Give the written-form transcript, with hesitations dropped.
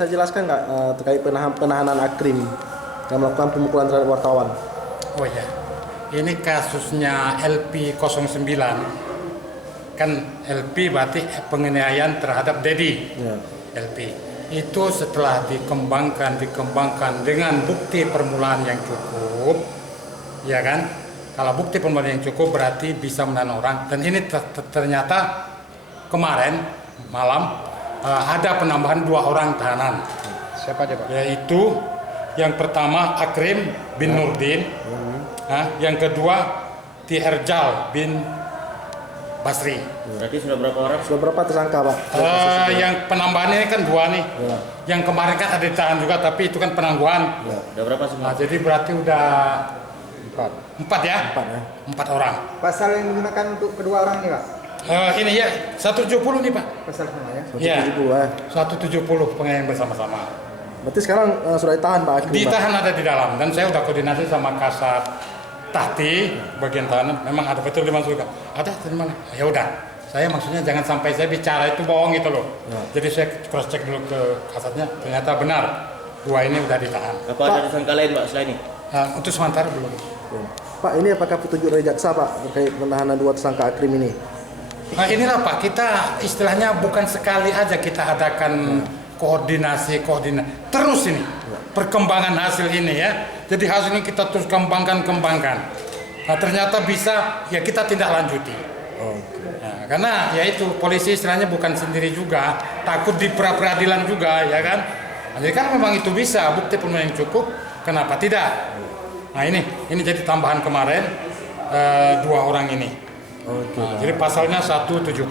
bisa jelaskan nggak terkait penahanan Akrim yang melakukan pemukulan terhadap wartawan? Oh ya, ini kasusnya LP09. Kan LP berarti penganiayaan terhadap Dedi. Ya. LP itu setelah dikembangkan dengan bukti permulaan yang cukup, ya kan? Kalau bukti permulaan yang cukup berarti bisa menahan orang. Dan ini ternyata kemarin malam ada penambahan 2 orang tahanan. Siapa aja, Pak? Yaitu yang pertama Akrim bin Nurdin, yang kedua Tiherjal bin Basri. Berarti sudah berapa orang? Sudah berapa tersangka, Pak? Yang penambahan ini kan 2 nih. Ya. Yang kemarin kan ada ditahan juga, tapi itu kan penangguhan. Udah berapa semua? Nah, jadi berarti udah 4 ya? 4 ya. 4 orang. Pasal yang digunakan untuk kedua orang ini, Pak? Ini ya 170 nih Pak. Pasal sama ya? Iya. 170 ya. 170 penganiayaan bersama-sama. Berarti sekarang sudah ditahan Pak Akrim, Pak? Ditahan ada di dalam, dan saya udah koordinasi sama Kasat Tahti bagian tahanan. Memang ada betul di mana juga. Ada di mana? Ya udah. Saya maksudnya jangan sampai saya bicara itu bohong gitu loh. Ya. Jadi saya cross check dulu ke kasatnya, ternyata benar 2 ini udah ditahan. Apa ada tersangka lain, Pak, selain ini? Untuk sementara belum. Pak, ini apakah petunjuk dari jaksa Pak terkait penahanan 2 tersangka Akrim ini? Nah inilah Pak, kita istilahnya bukan sekali aja kita adakan koordinasi terus ini perkembangan hasil ini ya. Jadi hasil ini kita terus kembangkan. Nah ternyata bisa ya kita tindak lanjuti. Nah, karena ya itu polisi istilahnya bukan sendiri juga, takut di pra-peradilan juga ya kan. Nah, jadi kan memang itu bisa bukti permulaan yang cukup, kenapa tidak? Nah ini jadi tambahan kemarin 2 orang ini. Nah, jadi pasalnya 170.